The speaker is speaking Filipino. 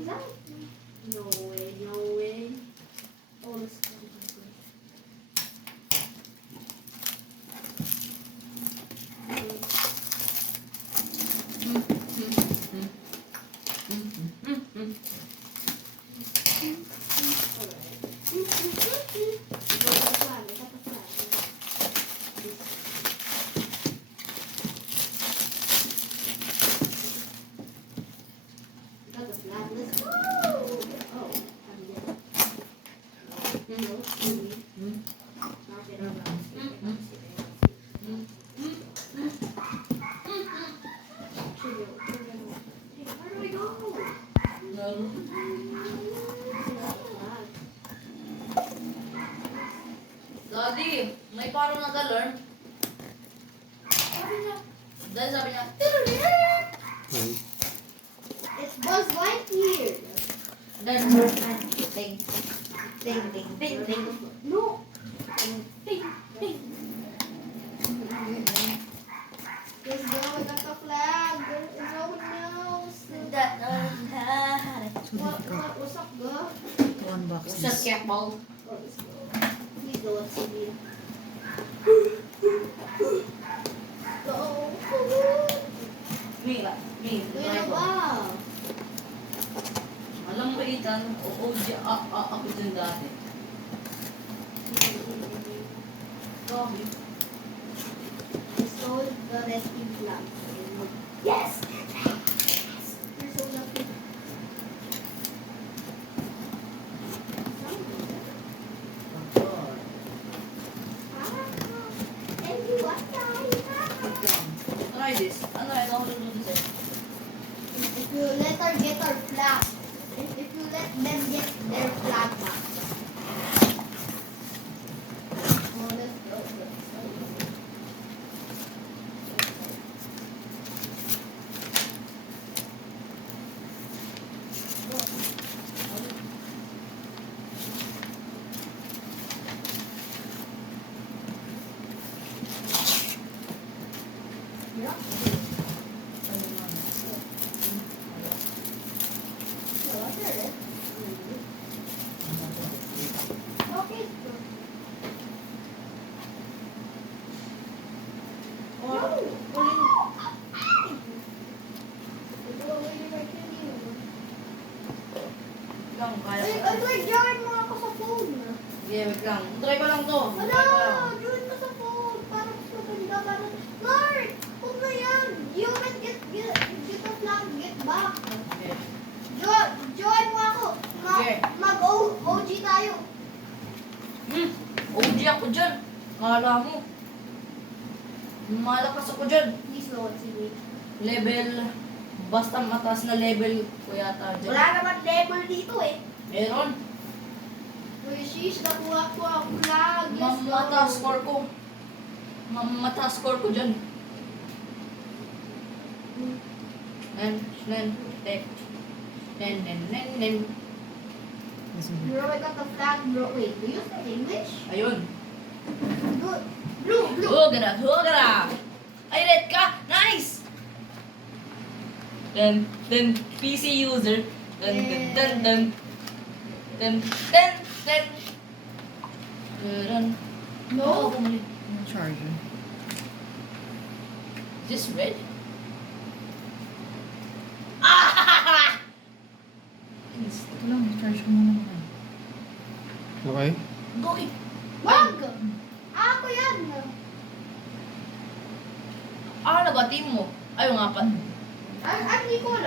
No way, no way. Oh, let's go. Let's go. Oh, where do we go? Daddy, may paano nag-learn? Sabi niya, dahil sabi niya, It's Buzz Lightyear. then, ting, ting, ting, ting, ting, No. ting, ting, ting. Let's go. We got the flag. No one knows. What's up, girl? One box. Sa skateball. Oh, let's go. Please go. Let's see. Go. Me, Kuya driver. ba? Alam mo Ethan, ako dyan dati. Dami. I stole the rescue flag. Yes! Yes! You're so lucky. Thank you, what Try this. Ano, I know how to do this. If you let her get her flag, if you let them get their flag back. Oh, let's go. Yeah. So, what's it? Okay. Lang, kaya Ay, ko. Android, join mo ako sa phone. Yeah, wait lang. Try ko lang to. Wala, Try ko lang. join ka sa phone. Para mas maganda. Para... Lord, huwag na yan. You can get the flag, get back. Okay. Join mo ako. Okay. Mag-OG tayo. OG ako dyan. Kala mo. Malakas ako dyan. Please, Lord, sige. Level, basta mataas na level ko yata dyan. Wala naman level dito eh. Meron. Uy, sheesh, nakuha ko ang flag. Yes, Mataas Lord. score ko. Mataas score ko dyan. Nen, tek. Nen. Bro, I got the flag, bro. Wait, do you speak English? Ayun. Good. Blue. Hugara. Ay, red ka. Nice. Then, PC user. Then. No. Yung charger. This red? Ah! Ito lang, charge ko muna naman. Okay? Gogi. Wag! Ako yan. Ah, nag-team mo. Ayaw nga pa. Hindi ko alam.